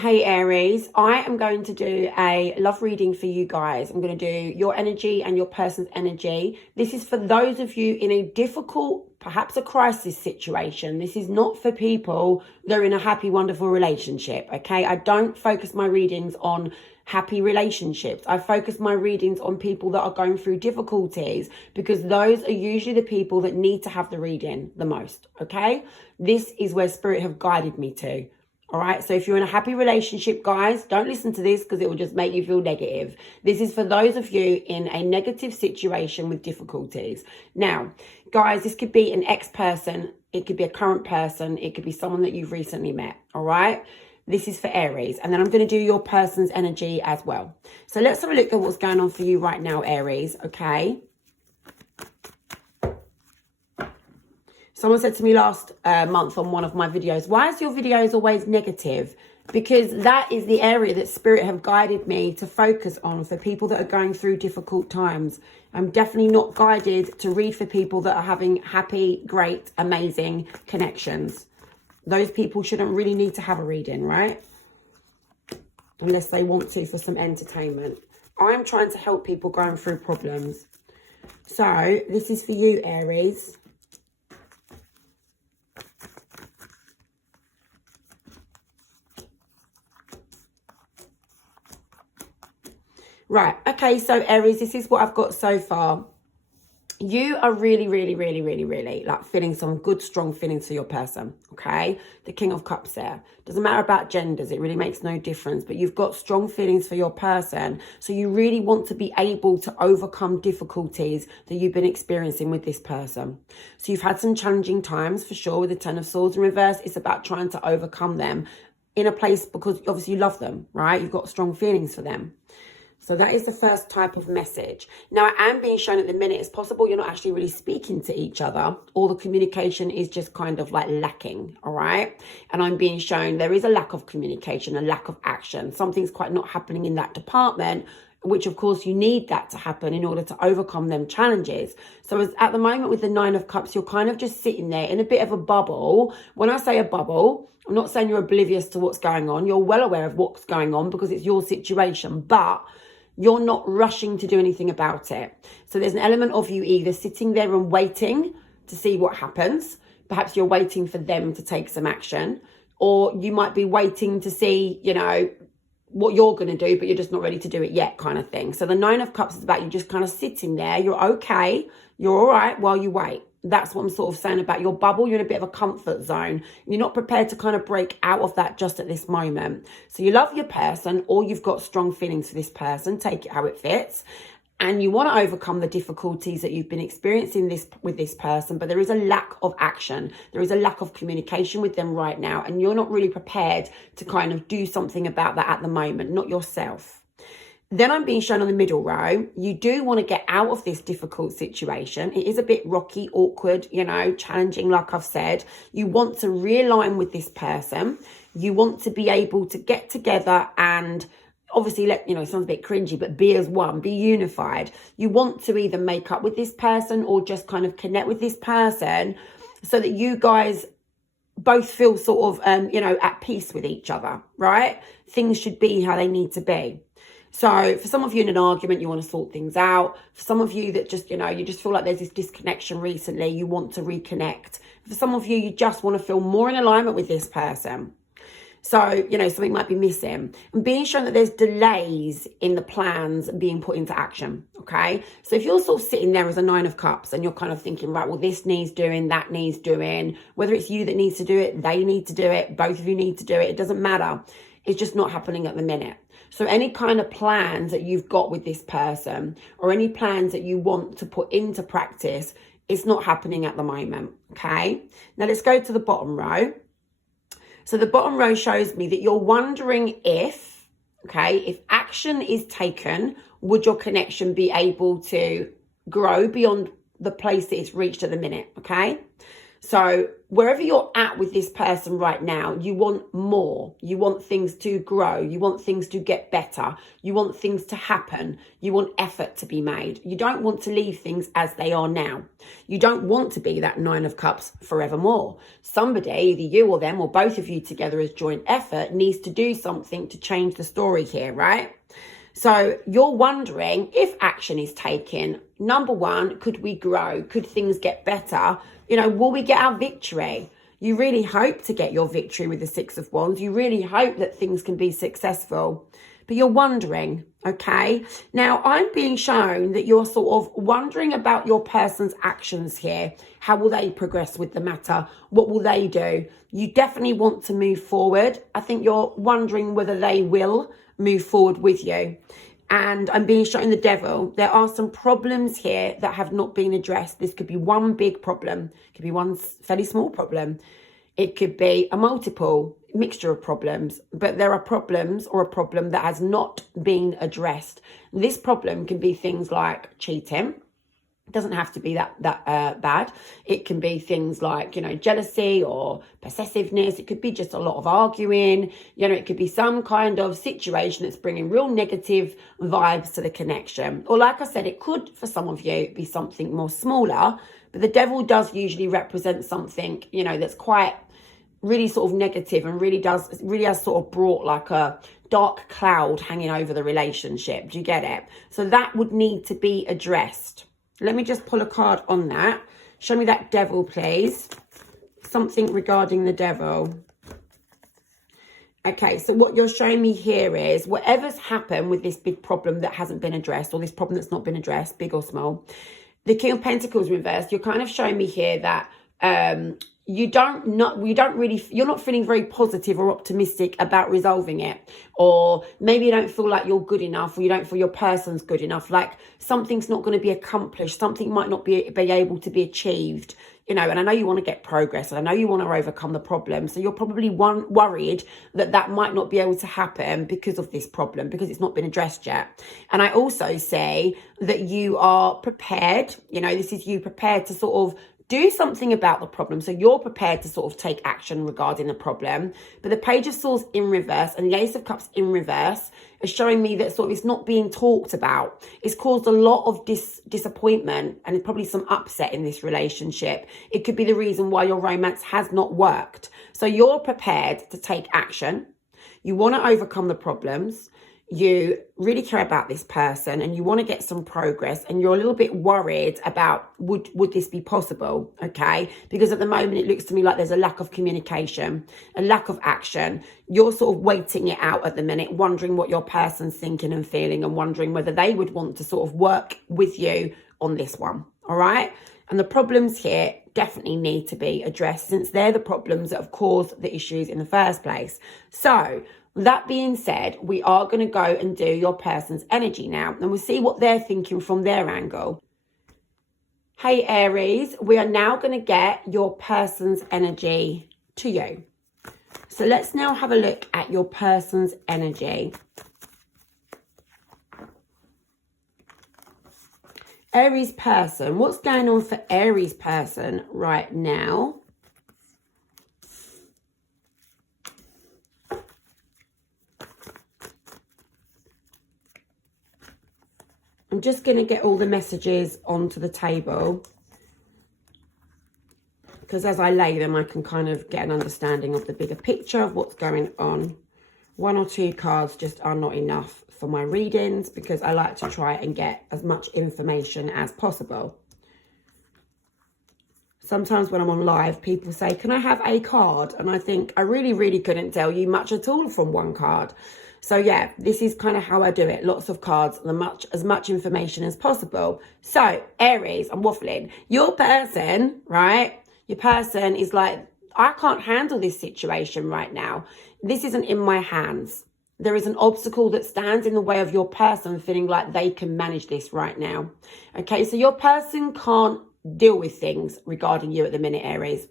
Hey Aries, I am going to do a love reading for you guys. I'm going to do your energy and your person's energy. This is for those of you in a difficult, perhaps a crisis situation. This is not for people that are in a happy, wonderful relationship, okay? I don't focus my readings on happy relationships. I focus my readings on people that are going through difficulties because those are usually the people that need to have the reading the most, okay? This is where Spirit have guided me to. All right, so if you're in a happy relationship, guys, don't listen to this because it will just make you feel negative. This is for those of you in a negative situation with difficulties. Now, guys, this could be an ex-person. It could be a current person. It could be someone that you've recently met. All right, this is for Aries. And then I'm going to do your person's energy as well. So let's have a look at what's going on for you right now, Aries, okay? Someone said to me last month on one of my videos, why is your videos always negative? Because that is the area that Spirit have guided me to focus on for people that are going through difficult times. I'm definitely not guided to read for people that are having happy, great, amazing connections. Those people shouldn't really need to have a reading, right? Unless they want to for some entertainment. I'm trying to help people going through problems. So this is for you, Aries. Right, okay, so Aries, this is what I've got so far. You are really like feeling some good, strong feelings for your person, okay? The King of Cups there. Doesn't matter about genders, it really makes no difference, but you've got strong feelings for your person, so you really want to be able to overcome difficulties that you've been experiencing with this person. So you've had some challenging times, for sure, with the Ten of Swords in reverse. It's about trying to overcome them in a place because obviously you love them, right? You've got strong feelings for them. So that is the first type of message. Now, I am being shown at the minute, it's possible you're not actually really speaking to each other, or the communication is just kind of like lacking, all right? And I'm being shown there is a lack of communication, a lack of action. Something's quite not happening in that department, which of course you need that to happen in order to overcome them challenges. So as at the moment with the Nine of Cups, you're kind of just sitting there in a bit of a bubble. When I say a bubble, I'm not saying you're oblivious to what's going on. You're well aware of what's going on because it's your situation, but you're not rushing to do anything about it. So there's an element of you either sitting there and waiting to see what happens. Perhaps you're waiting for them to take some action, or you might be waiting to see, you know, what you're going to do, but you're just not ready to do it yet, kind of thing. So the Nine of Cups is about you just kind of sitting there. You're okay. You're all right while you wait. That's what I'm sort of saying about your bubble. You're in a bit of a comfort zone. You're not prepared to kind of break out of that just at this moment. So you love your person, or you've got strong feelings for this person. Take it how it fits. And you want to overcome the difficulties that you've been experiencing with this person, but there is a lack of action. There is a lack of communication with them right now, and you're not really prepared to kind of do something about that at the moment, not yourself. Then I'm being shown on the middle row, you do want to get out of this difficult situation. It is a bit rocky, awkward, you know, challenging, like I've said. You want to realign with this person. You want to be able to get together and obviously it sounds a bit cringy, but be as one, be unified. You want to either make up with this person or just kind of connect with this person so that you guys both feel sort of, at peace with each other, right? Things should be how they need to be. So for some of you in an argument, you want to sort things out. For some of you that just, you just feel like there's this disconnection recently, you want to reconnect. For some of you, you just want to feel more in alignment with this person. So, something might be missing. And being shown that there's delays in the plans being put into action, okay? So if you're sort of sitting there as a Nine of Cups and you're kind of thinking, right, well, this needs doing, that needs doing, whether it's you that needs to do it, they need to do it, both of you need to do it, it doesn't matter. It's just not happening at the minute. So any kind of plans that you've got with this person or any plans that you want to put into practice, it's not happening at the moment, okay? Now let's go to the bottom row. So the bottom row shows me that you're wondering if action is taken, would your connection be able to grow beyond the place that it's reached at the minute, okay? So wherever you're at with this person right now, you want more. You want things to grow. You want things to get better. You want things to happen. You want effort to be made. You don't want to leave things as they are now. You don't want to be that 9 of Cups forevermore. Somebody, either you or them or both of you together as joint effort, needs to do something to change the story here, right? So you're wondering if action is taken. Number one, could we grow? Could things get better? You know, will we get our victory? You really hope to get your victory with the 6 of Wands. You really hope that things can be successful. But you're wondering, okay? Now, I'm being shown that you're sort of wondering about your person's actions here. How will they progress with the matter? What will they do? You definitely want to move forward. I think you're wondering whether they will move forward with you. And I'm being shown the Devil. There are some problems here that have not been addressed. This could be one big problem. It could be one fairly small problem. It could be a multiple mixture of problems. But there are problems or a problem that has not been addressed. This problem can be things like cheating. It doesn't have to be that bad. It can be things like, you know, jealousy or possessiveness. It could be just a lot of arguing. You know, it could be some kind of situation that's bringing real negative vibes to the connection. Or like I said, it could, for some of you, be something more smaller. But the Devil does usually represent something, you know, that's quite really sort of negative and really has sort of brought like a dark cloud hanging over the relationship. Do you get it? So that would need to be addressed. Let me just pull a card on that. Show me that Devil, please. Something regarding the Devil. Okay, so what you're showing me here is whatever's happened with this big problem that hasn't been addressed, or this problem that's not been addressed, big or small, the King of Pentacles reversed, you're kind of showing me here that you're not feeling very positive or optimistic about resolving it. Or maybe you don't feel like you're good enough, or you don't feel your person's good enough. Like something's not going to be accomplished. Something might not be able to be achieved. You know, and I know you want to get progress, and I know you want to overcome the problem. So you're probably worried that might not be able to happen because of this problem, because it's not been addressed yet. And I also say that you are prepared. You know, this is you prepared to sort of do something about the problem. So you're prepared to sort of take action regarding the problem. But the Page of Swords in reverse and the Ace of Cups in reverse is showing me that sort of it's not being talked about. It's caused a lot of disappointment and probably some upset in this relationship. It could be the reason why your romance has not worked. So you're prepared to take action. You want to overcome the problems. You really care about this person and you want to get some progress, and you're a little bit worried about would this be possible, okay? Because at the moment it looks to me like there's a lack of communication, a lack of action. You're sort of waiting it out at the minute, wondering what your person's thinking and feeling, and wondering whether they would want to sort of work with you on this one, all right? And the problems here definitely need to be addressed, since they're the problems that have caused the issues in the first place. So that being said, we are going to go and do your person's energy now, and we'll see what they're thinking from their angle. Hey Aries, we are now going to get your person's energy to you. So let's now have a look at your person's energy. Aries person, what's going on for Aries person right now? I'm just going to get all the messages onto the table, because as I lay them, I can kind of get an understanding of the bigger picture of what's going on. 1 or 2 cards just are not enough for my readings, because I like to try and get as much information as possible. Sometimes when I'm on live, people say, can I have a card? And I think I really couldn't tell you much at all from 1 card. So yeah, this is kind of how I do it. Lots of cards and as much information as possible. So Aries, I'm waffling. Your person, right? Your person is like, I can't handle this situation right now. This isn't in my hands. There is an obstacle that stands in the way of your person feeling like they can manage this right now. Okay, so your person can't deal with things regarding you at the minute, Aries.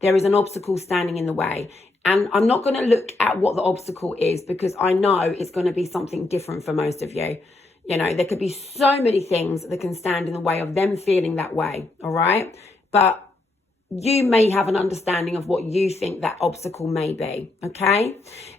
There is an obstacle standing in the way. And I'm not going to look at what the obstacle is, because I know it's going to be something different for most of you. You know, there could be so many things that can stand in the way of them feeling that way, all right? But you may have an understanding of what you think that obstacle may be, okay?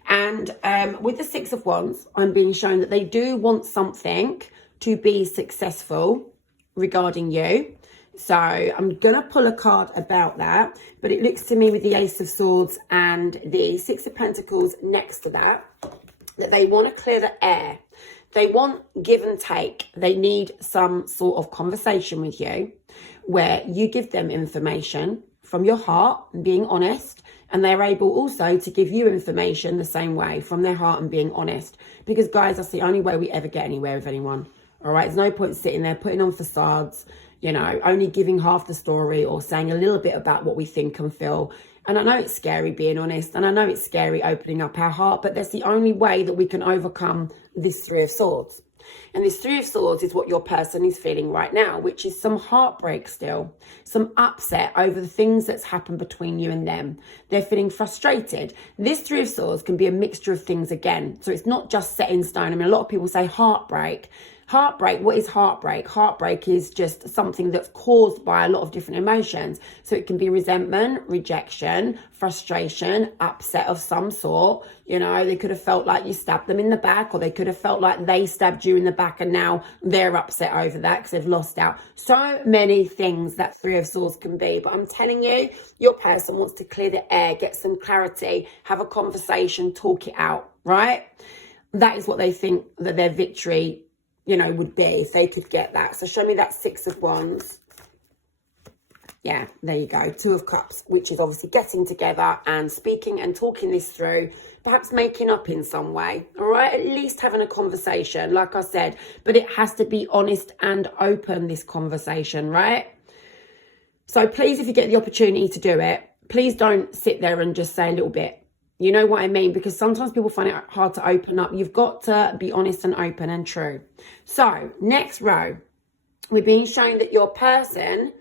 And with the Six of Wands, I'm being shown that they do want something to be successful regarding you. So I'm going to pull a card about that, but it looks to me with the Ace of Swords and the Six of Pentacles next to that they want to clear the air. They want give and take. They need some sort of conversation with you where you give them information from your heart and being honest, and they're able also to give you information the same way from their heart and being honest. Because guys, that's the only way we ever get anywhere with anyone. All right, there's no point sitting there putting on facades, you know, only giving half the story or saying a little bit about what we think and feel. And I know it's scary being honest, and I know it's scary opening up our heart, but that's the only way that we can overcome this Three of Swords. And this Three of Swords is what your person is feeling right now, which is some heartbreak still, some upset over the things that's happened between you and them. They're feeling frustrated. This Three of Swords can be a mixture of things again. So it's not just set in stone. I mean, a lot of people say heartbreak. Heartbreak, what is heartbreak? Heartbreak is just something that's caused by a lot of different emotions. So it can be resentment, rejection, frustration, upset of some sort. You know, they could have felt like you stabbed them in the back, or they could have felt like they stabbed you in the back and now they're upset over that because they've lost out. So many things that Three of Swords can be. But I'm telling you, your person wants to clear the air, get some clarity, have a conversation, talk it out, right? That is what they think that their victory, you know, would be if they could get that. So show me that Six of Wands. Yeah, there you go. Two of Cups, which is obviously getting together and speaking and talking this through, perhaps making up in some way. All right, at least having a conversation, like I said, but it has to be honest and open, this conversation, right? So please, if you get the opportunity to do it, please don't sit there and just say a little bit. You know what I mean? Because sometimes people find it hard to open up. You've got to be honest and open and true. So next row, we're being shown that your person,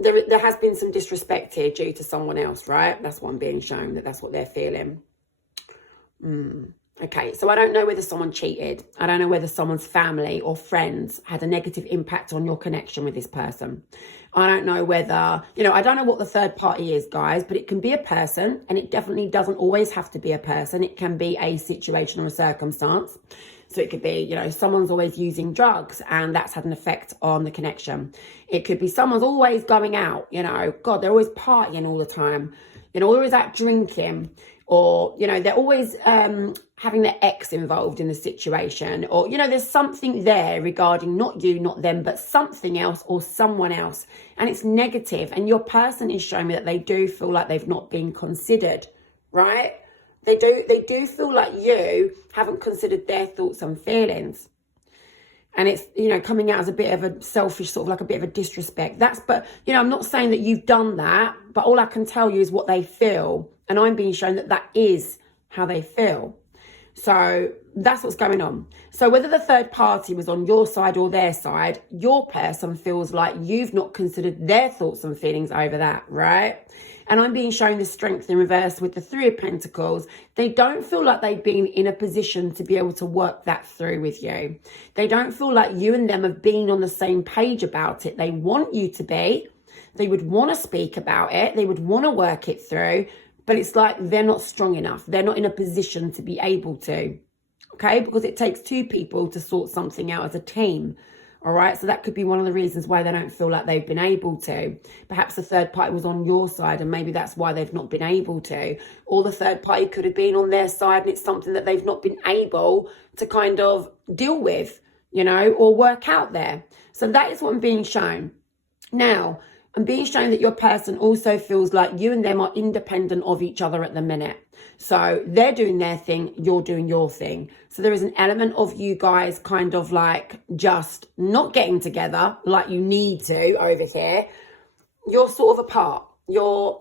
there has been some disrespect here due to someone else, right? That's what I'm being shown, that's what they're feeling. Okay, so I don't know whether someone cheated. I don't know whether someone's family or friends had a negative impact on your connection with this person. I don't know whether, you know, I don't know what the third party is, guys, but it can be a person, and it definitely doesn't always have to be a person. It can be a situation or a circumstance. So it could be, you know, someone's always using drugs and that's had an effect on the connection. It could be someone's always going out, you know, God, they're always partying all the time, you know, always out drinking. Or, you know, they're always having their ex involved in the situation. Or, you know, there's something there regarding not you, not them, but something else or someone else. And it's negative. And your person is showing me that they do feel like they've not been considered, right? They do feel like you haven't considered their thoughts and feelings. And it's, you know, coming out as a bit of a selfish, sort of like a bit of a disrespect. But, you know, I'm not saying that you've done that, but all I can tell you is what they feel. And I'm being shown that that is how they feel. So that's what's going on. So whether the third party was on your side or their side, your person feels like you've not considered their thoughts and feelings over that, right? And I'm being shown the strength in reverse with the Three of Pentacles. They don't feel like they've been in a position to be able to work that through with you. They don't feel like you and them have been on the same page about it. They want you to be. They would want to speak about it. They would want to work it through. But it's like they're not strong enough. They're not in a position to be able to. Okay? Because it takes two people to sort something out as a team. All right, so that could be one of the reasons why they don't feel like they've been able to. Perhaps the third party was on your side and maybe that's why they've not been able to. Or the third party could have been on their side and it's something that they've not been able to kind of deal with, you know, or work out there. So that is what I'm being shown. Now, I'm being shown that your person also feels like you and them are independent of each other at the minute. So they're doing their thing, you're doing your thing. So there is an element of you guys kind of like just not getting together like you need to over here. You're sort of apart. You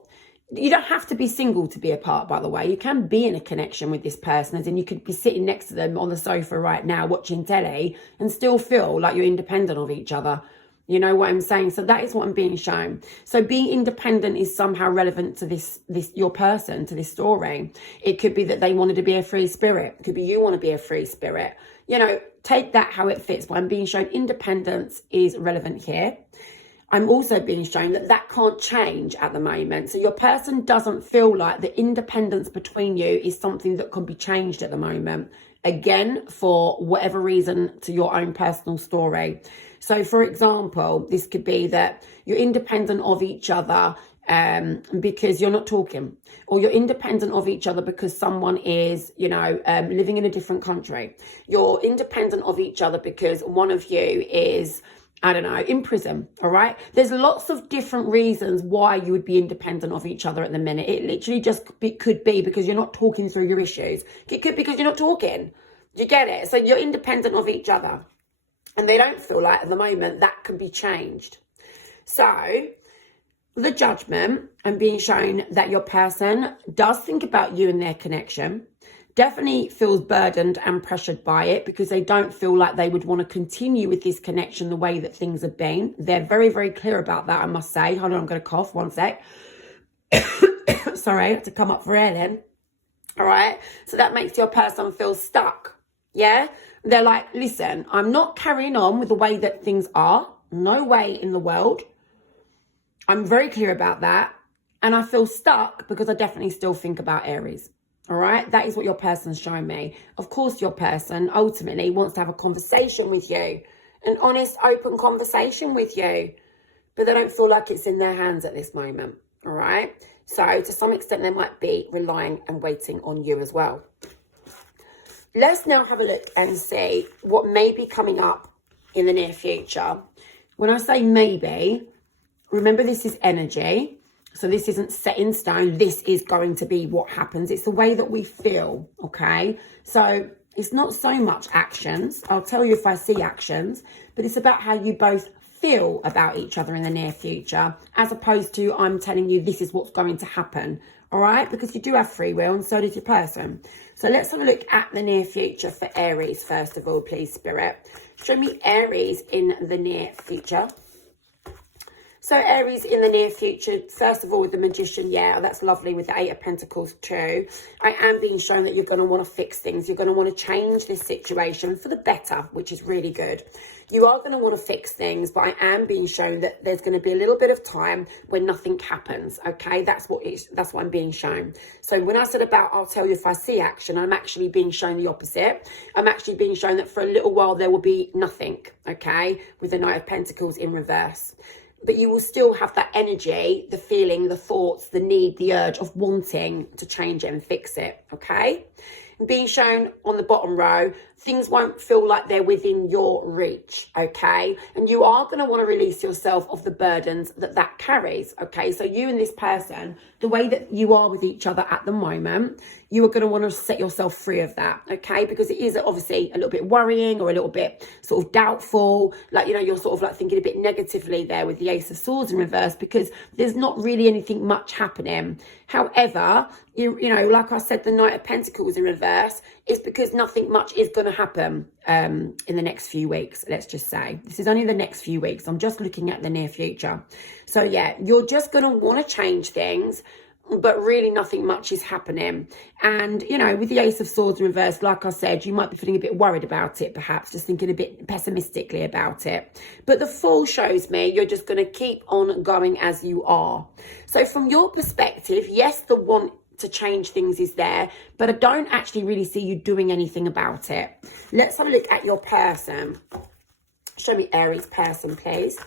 don't have to be single to be apart, by the way. You can be in a connection with this person, as in you could be sitting next to them on the sofa right now watching telly and still feel like you're independent of each other. You know what I'm saying? So that is what I'm being shown. So being independent is somehow relevant to this your person, to this story. It could be that they wanted to be a free spirit. It could be you want to be a free spirit. You know, take that how it fits. But I'm being shown independence is relevant here. I'm also being shown that that can't change at the moment. So your person doesn't feel like the independence between you is something that can be changed at the moment. Again, for whatever reason, to your own personal story. So for example, this could be that you're independent of each other because you're not talking, or you're independent of each other because someone is, living in a different country. You're independent of each other because one of you is, I don't know, in prison, all right? There's lots of different reasons why you would be independent of each other at the minute. It literally just could be because you're not talking through your issues. It could be because you're not talking. Do you get it? So you're independent of each other. And they don't feel like at the moment that can be changed. So the Judgment, I'm being shown that your person does think about you and their connection, definitely feels burdened and pressured by it because they don't feel like they would want to continue with this connection the way that things have been. They're very, very clear about that, I must say. Hold on, I'm going to cough, one sec. Sorry, I had to come up for air then. All right, so that makes your person feel stuck, yeah? They're like, listen, I'm not carrying on with the way that things are. No way in the world. I'm very clear about that. And I feel stuck because I definitely still think about Aries. All right, that is what your person's showing me. Of course, your person ultimately wants to have a conversation with you, an honest, open conversation with you, but they don't feel like it's in their hands at this moment. All right, so to some extent, they might be relying and waiting on you as well. Let's now have a look and see what may be coming up in the near future. When I say maybe, remember this is energy. So this isn't set in stone. This is going to be what happens. It's the way that we feel, okay? So it's not so much actions. I'll tell you if I see actions, but it's about how you both feel about each other in the near future, as opposed to I'm telling you this is what's going to happen, all right? Because you do have free will and so does your person. So let's have a look at the near future for Aries, first of all, please, Spirit. Show me Aries in the near future. So Aries in the near future, first of all, with the Magician, yeah, that's lovely with the Eight of Pentacles too. I am being shown that you're going to want to fix things. You're going to want to change this situation for the better, which is really good. You are going to want to fix things, but I am being shown that there's going to be a little bit of time when nothing happens, okay? That's what I'm being shown. So when I said about I'll tell you if I see action, I'm actually being shown the opposite. I'm actually being shown that for a little while there will be nothing, okay? With the Knight of Pentacles in reverse. But you will still have that energy, the feeling, the thoughts, the need, the urge of wanting to change it and fix it, okay? And being shown on the bottom row, things won't feel like they're within your reach, okay? And you are going to want to release yourself of the burdens that carries, okay? So you and this person, the way that you are with each other at the moment, you are going to want to set yourself free of that, okay? Because it is obviously a little bit worrying or a little bit sort of doubtful, like, you're sort of like thinking a bit negatively there with the Ace of Swords in reverse because there's not really anything much happening. However, like I said, the Knight of Pentacles in reverse is because nothing much is going to happen in the next few weeks, let's just say. This is only the next few weeks. I'm just looking at the near future. So, yeah, you're just going to want to change things, but really nothing much is happening. And, with the Ace of Swords in reverse, like I said, you might be feeling a bit worried about it, perhaps, just thinking a bit pessimistically about it. But the Fool shows me you're just going to keep on going as you are. So from your perspective, yes, the want to change things is there, but I don't actually really see you doing anything about it. Let's have a look at your person. Show me Aries person, please.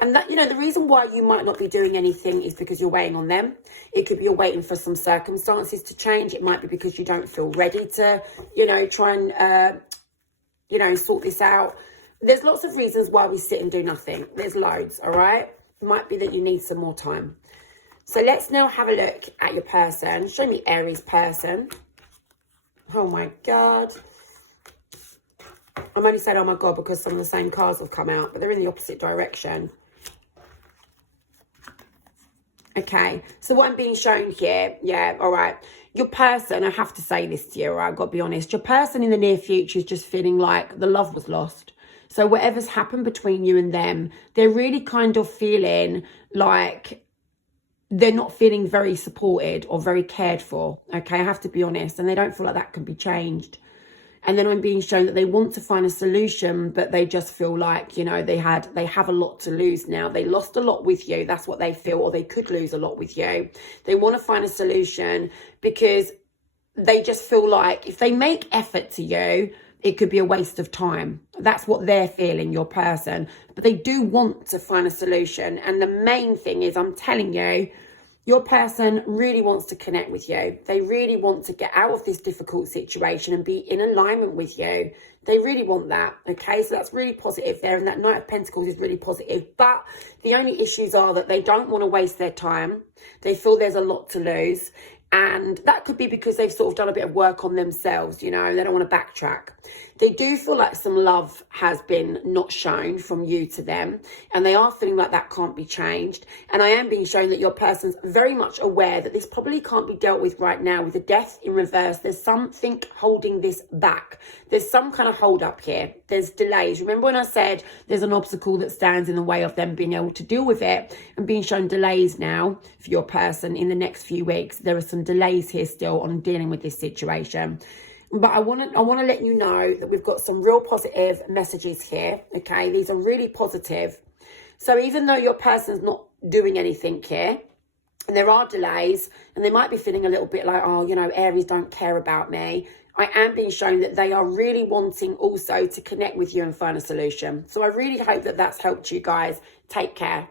And that, the reason why you might not be doing anything is because you're waiting on them. It could be you're waiting for some circumstances to change. It might be because you don't feel ready to, try and, sort this out. There's lots of reasons why we sit and do nothing. There's loads, all right? It might be that you need some more time. So let's now have a look at your person. Show me Aries person. Oh, my God. I'm only saying, oh, my God, because some of the same cards have come out, but they're in the opposite direction. Okay, so what I'm being shown here, yeah, all right. Your person, I have to say this to you, all right, I've got to be honest. Your person in the near future is just feeling like the love was lost. So whatever's happened between you and them, they're really kind of feeling like they're not feeling very supported or very cared for, okay? I have to be honest, and they don't feel like that can be changed. And then I'm being shown that they want to find a solution, but they just feel like, you know, they have a lot to lose now. They lost a lot with you. That's what they feel, or they could lose a lot with you. They want to find a solution because they just feel like if they make effort to you, it could be a waste of time. That's what they're feeling, your person. But they do want to find a solution. And the main thing is, I'm telling you, your person really wants to connect with you. They really want to get out of this difficult situation and be in alignment with you. They really want that, okay? So that's really positive there. And that Knight of Pentacles is really positive. But the only issues are that they don't want to waste their time. They feel there's a lot to lose. And that could be because they've sort of done a bit of work on themselves, you know, they don't want to backtrack. They do feel like some love has been not shown from you to them, and they are feeling like that can't be changed. And I am being shown that your person's very much aware that this probably can't be dealt with right now. With the death in reverse, there's something holding this back. There's some kind of hold up here. There's delays. Remember when I said there's an obstacle that stands in the way of them being able to deal with it, and being shown delays now for your person in the next few weeks. There are some delays here still on dealing with this situation. But I want to let you know that we've got some real positive messages here, okay? These are really positive. So even though your person's not doing anything here, and there are delays, and they might be feeling a little bit like, oh, you know, Aries don't care about me, I am being shown that they are really wanting also to connect with you and find a solution. So I really hope that that's helped you guys. Take care.